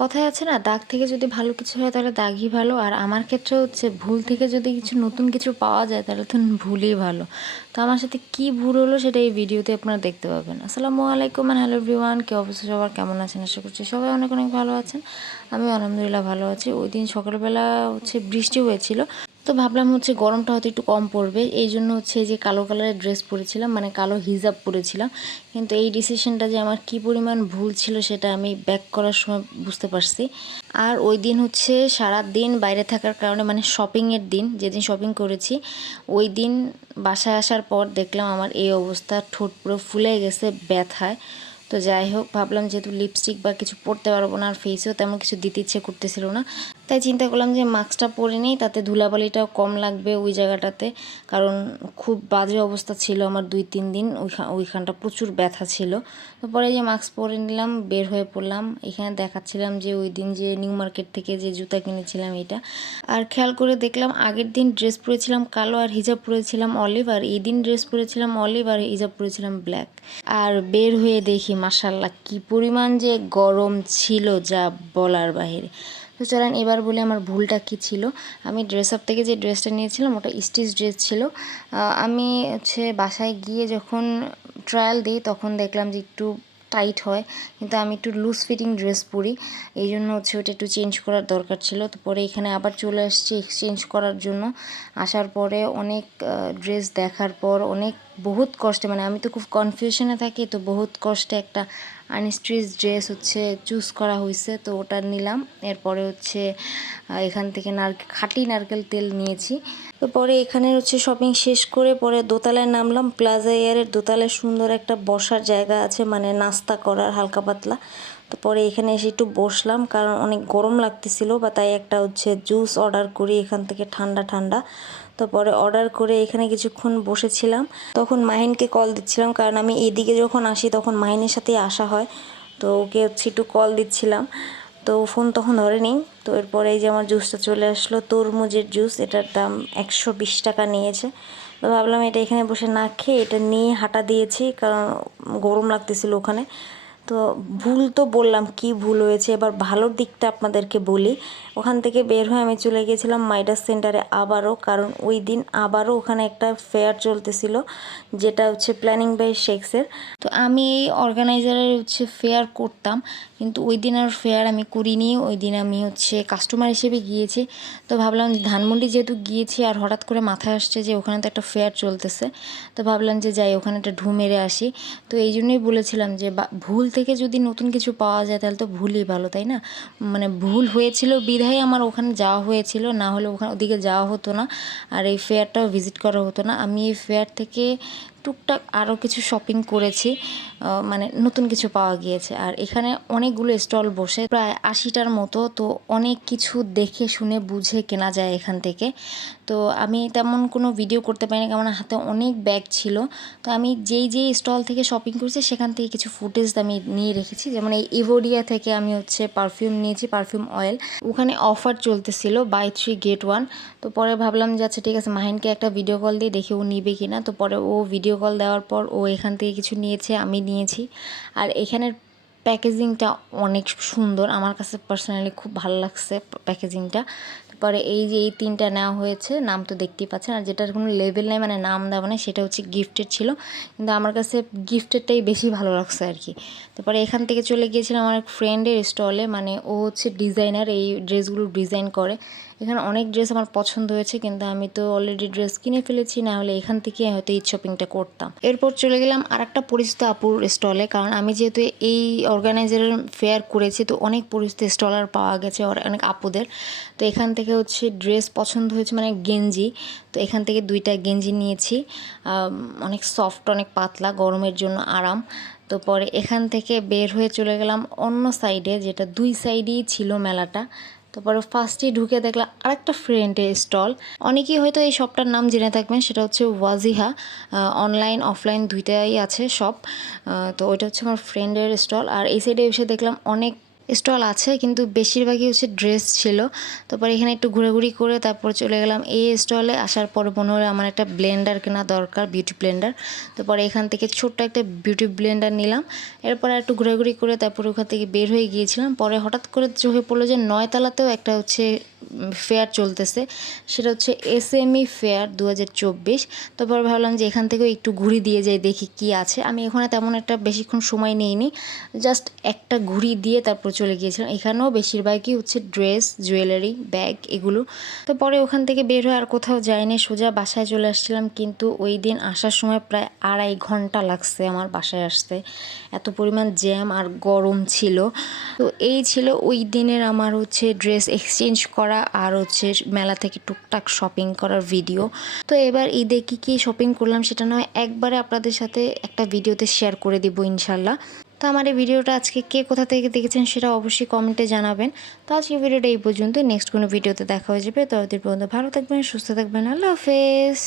কথায় আছে না, দাগ থেকে যদি ভালো কিছু হয় তাহলে দাগই ভালো। আর আমার ক্ষেত্রে হচ্ছে ভুল থেকে যদি কিছু নতুন কিছু পাওয়া যায় তাহলে তো ভুলই ভালো। তো আমার সাথে কি ভুল হলো সেটা এই ভিডিওতে আপনারা দেখতে পাবেন। আসসালামু আলাইকুম অ্যান্ড হ্যালো এভরিওয়ান, কি অবস্থা সবার, কেমন আছেন? আশা করছি সবাই অনেক অনেক ভালো আছেন। আমি আলহামদুলিল্লাহ ভালো আছি। ওই দিন সকালবেলা হচ্ছে বৃষ্টি হয়েছিল, তো ভাবলাম হচ্ছে গরমটা হয়তো একটু কম পড়বে, এই জন্য হচ্ছে এই যে কালো কালারের ড্রেস পরেছিলাম, মানে কালো হিজাব পরেছিলাম। কিন্তু এই ডিসিশনটা যে আমার কি পরিমাণ ভুল ছিল সেটা আমি ব্যাক করার সময় বুঝতে পারছি। আর ওই দিন হচ্ছে সারা দিন বাইরে থাকার কারণে, মানে শপিংয়ের দিন, যেদিন শপিং করেছি ওই দিন বাসায় আসার পর দেখলাম আমার এই অবস্থা, ঠোঁট পুরো ফুলে গেছে ব্যথায়। তো যাই হোক, ভাবলাম যেহেতু লিপস্টিক বা কিছু পরতে পারবো না আর ফেসেও তেমন কিছু দিতে ইচ্ছে করতেছিল না, তাই চিন্তা করলাম যে মাস্কটা পরে নেই, তাতে ধুলাবালিটাও কম লাগবে ওই জায়গাটাতে। কারণ খুব বাজে অবস্থা ছিল আমার 2-3 দিন, ওইখানটা প্রচুর ব্যথা ছিল। তো পরে যে মাস্ক পরে নিলাম, বের হয়ে পড়লাম। এখানে দেখাচ্ছিলাম যে ওই দিন যে নিউ মার্কেট থেকে যে জুতা কিনেছিলাম এটা। আর খেয়াল করে দেখলাম আগের দিন ড্রেস পরেছিলাম কালো আর হিজাব পরেছিলাম অলিভ, আর এই দিন ড্রেস পরেছিলাম অলিভ আর হিজাব পরেছিলাম ব্ল্যাক। আর বের হয়ে দেখি মাশাআল্লাহ কি পরিমাণ যে গরম ছিল যা বলার বাহিরে। তো চলেন এবার বলি আমার ভুলটা কী ছিল। আমি ড্রেস আপ থেকে যে ড্রেসটা নিয়েছিলাম ওটা স্টিচ ড্রেস ছিল। আমি হচ্ছে বাসায় গিয়ে যখন ট্রায়াল দিই তখন দেখলাম যে একটু টাইট হয়, কিন্তু আমি একটু লুজ ফিটিং ড্রেস পরি, এই জন্য হচ্ছে ওটা একটু চেঞ্জ করার দরকার ছিল। তো পরে এখানে আবার চলে আসছি এক্সচেঞ্জ করার জন্য। আসার পরে অনেক ড্রেস দেখার পর অনেক বহুত কষ্টে, মানে আমি তো খুব কনফিউশনে থাকি, তো বহুত কষ্টে একটা আনস্টিচ ড্রেস হচ্ছে চুজ করা হয়েছে, তো ওটা নিলাম। এরপরে হচ্ছে এখান থেকে খাঁটি নারকেল তেল নিয়েছি। তো পরে এখানে হচ্ছে শপিং শেষ করে পরে দোতলায় নামলাম। প্লাজা এয়ারের দোতলায় সুন্দর একটা বসার জায়গা আছে, মানে নাস্তা করার হালকা পাতলা। তো পরে এখানে এসে একটু বসলাম, কারণ অনেক গরম লাগতেছিল, বা তাই একটা হচ্ছে জুস অর্ডার করি এখান থেকে ঠান্ডা ঠান্ডা। তো পরে অর্ডার করে এখানে কিছুক্ষণ বসেছিলাম। তখন মাহিনকে কল দিচ্ছিলাম, কারণ আমি এইদিকে যখন আসি তখন মাহিনের সাথেই আসা হয়, তো ওকে হচ্ছে একটু কল দিচ্ছিলাম। তো ফোন তখন ধরেনি। তো এরপরে এই যে আমার জুসটা চলে আসলো, তরমুজের জুস, এটার দাম 120 টাকা নিয়েছে। তো ভাবলাম এটা এখানে বসে না খেয়ে এটা নিয়ে হাঁটা দিয়েছি, কারণ গরম লাগতেছিল ওখানে। তো ভুল তো বললাম কি ভুল হয়েছে, এবার ভালোর দিকটা আপনাদেরকে বলি। ওখান থেকে বের হয়ে আমি চলে গিয়েছিলাম মাইডাস সেন্টারে আবারও, কারণ ওই দিন আবারও ওখানে একটা ফেয়ার চলতেছিল, যেটা হচ্ছে প্ল্যানিং বাই শেক্সের। তো আমি এই অর্গানাইজারের হচ্ছে ফেয়ার করতাম, কিন্তু ওই দিন আর ফেয়ার আমি করিনি। ওই দিন আমি হচ্ছে কাস্টমার হিসেবে গিয়েছি। তো ভাবলাম ধানমন্ডি যেহেতু গিয়েছি আর হঠাৎ করে মাথায় আসছে যে ওখানে তো একটা ফেয়ার চলতেছে, তো ভাবলাম যে যাই ওখানে একটা ঢু মেরে আসি। তো এই জন্যই বলেছিলাম যে ভুল থেকে যদি নতুন কিছু পাওয়া যায় তাহলে তো ভুলই ভালো, তাই না? মানে ভুল হয়েছিল বিধায় আমার ওখানে যাওয়া হয়েছিল, না হলে ওদিকে যাওয়া হতো না, আর এই ফেয়ারটাও ভিজিট করা হতো না। আমি এই ফেয়ার থেকে টুকটাক আরও কিছু শপিং করেছি, মানে নতুন কিছু পাওয়া গিয়েছে। আর এখানে অনেকগুলো স্টল বসে, প্রায় 80টার মতো, তো অনেক কিছু দেখে শুনে বুঝে কেনা যায় এখান থেকে। তো আমি তেমন কোনো ভিডিও করতে পারিনি, কারণ আমার হাতে অনেক ব্যাগ ছিল। তো আমি যেই স্টল থেকে শপিং করেছি সেখান থেকে কিছু ফুটেজ আমি নিয়ে রেখেছি। যেমন এই ইভোডিয়া থেকে আমি হচ্ছে পারফিউম নিয়েছি, পারফিউম অয়েল। ওখানে অফার চলতেছিল বাই 3 গেট 1। তো পরে ভাবলাম যে আচ্ছা ঠিক আছে, মাহিনকে একটা ভিডিও কল দিয়ে দেখি ও নিবে কিনা। তো পরে ও ভিডিও কল দেওয়ার পর ও এখান থেকে কিছু নিয়েছে, আমি নিয়েছি। আর এখানের প্যাকেজিংটা অনেক সুন্দর, আমার কাছে পার্সোনালি খুব ভালো লাগছে প্যাকেজিংটা। পরে এই যে এই 3টা নেওয়া হয়েছে, নাম তো দেখতেই পাচ্ছেন, আর যেটার কোনো লেভেল নেই, মানে নাম দেওয়া নেই, সেটা হচ্ছে গিফটেড ছিল, কিন্তু আমার কাছে গিফটেডটাই বেশি ভালো লাগছে আর কি। তারপরে এখান থেকে চলে গিয়েছিলাম আমার এক ফ্রেন্ডের স্টলে, মানে ও হচ্ছে ডিজাইনার, এই ড্রেসগুলো ডিজাইন করে। এখানে অনেক ড্রেস আমার পছন্দ হয়েছে, কিন্তু আমি তো অলরেডি ড্রেস কিনে ফেলেছি, না হলে এখান থেকে হয়তো ঈদ শপিংটা করতাম। এরপর চলে গেলাম আর একটা পরিচিত আপুর স্টলে, কারণ আমি যেহেতু এই অর্গানাইজারের ফেয়ার করেছি, তো অনেক পরিচিত স্টলার পাওয়া গেছে অনেক আপুদের। তো এখান থেকে হচ্ছে ড্রেস পছন্দ হয়েছে, মানে গেঞ্জি। তো এখান থেকে 2টা গেঞ্জি নিয়েছি, অনেক সফট, অনেক পাতলা, গরমের জন্য আরাম। তো পরে এখান থেকে বের হয়ে চলে গেলাম অন্য সাইডে, যেটা 2 সাইডেই ছিল মেলাটা। তারপরে ফার্স্টেই ঢুকে দেখলাম আরেকটা ফ্রেন্ডের স্টল। অনেকেই হয়তো এই শপটার নাম জেনে থাকবেন, সেটা হচ্ছে ওয়াজিহা। অনলাইন অফলাইন দুইটাই আছে শপ। তো ওইটা হচ্ছে আমার ফ্রেন্ডের স্টল। আর এই সাইডে এসে দেখলাম অনেক স্টল আছে, কিন্তু বেশিরভাগই হচ্ছে ড্রেস ছিল। তারপর এখানে একটু ঘোরাঘুরি করে তারপর চলে গেলাম এই স্টলে। আসার পর মনে হলো আমার একটা ব্লেন্ডার কেনা দরকার, বিউটি ব্লেন্ডার। তারপর এখান থেকে ছোট্ট একটা বিউটি ব্লেন্ডার নিলাম। এরপর একটু ঘোরাঘুরি করে তারপর ওখান থেকে বের হয়ে গিয়েছিলাম। পরে হঠাৎ করে চোখে পড়লো যে 9 তলাতেও একটা হচ্ছে ফেয়ার চলতেছে, সেটা হচ্ছে SME ফেয়ার 2024। তারপর ভাবলাম যে এখান থেকেও একটু ঘুরি দিয়ে যাই, দেখি কি আছে। আমি ওখানে তেমন একটা বেশিক্ষণ সময় নিইনি, জাস্ট একটা ঘুরি দিয়ে তারপর চলে গিয়েছিলাম। এখানেও বেশিরভাগই হচ্ছে ড্রেস, জুয়েলারি, ব্যাগ এগুলো। তো পরে ওখান থেকে বের হয়ে আর কোথাও যাইনি, সোজা বাসায় চলে আসছিলাম। কিন্তু ওই দিন আসার সময় প্রায় 2.5 ঘন্টা লাগছে আমার বাসায় আসতে, এত পরিমাণ জ্যাম আর গরম ছিল। তো এই ছিল ওই দিনের আমার হচ্ছে ড্রেস এক্সচেঞ্জ করা আর হচ্ছে মেলা থেকে টুকটাক শপিং করার ভিডিও। তো এবার ঈদে কী কী শপিং করলাম সেটা নয় একবারে আপনাদের সাথে একটা ভিডিওতে শেয়ার করে দিব ইনশাল্লাহ। তো আমার এই ভিডিওটা আজকে কে কোথা থেকে দেখেছেন সেটা অবশ্যই কমেন্টে জানাবেন। তো আজকে ভিডিওটা এই পর্যন্ত, নেক্সট কোনো ভিডিওতে দেখা হয়ে যাবে। ততদিন পর্যন্ত ভালো থাকবেন, সুস্থ থাকবেন, আল্লাহ হাফেজ।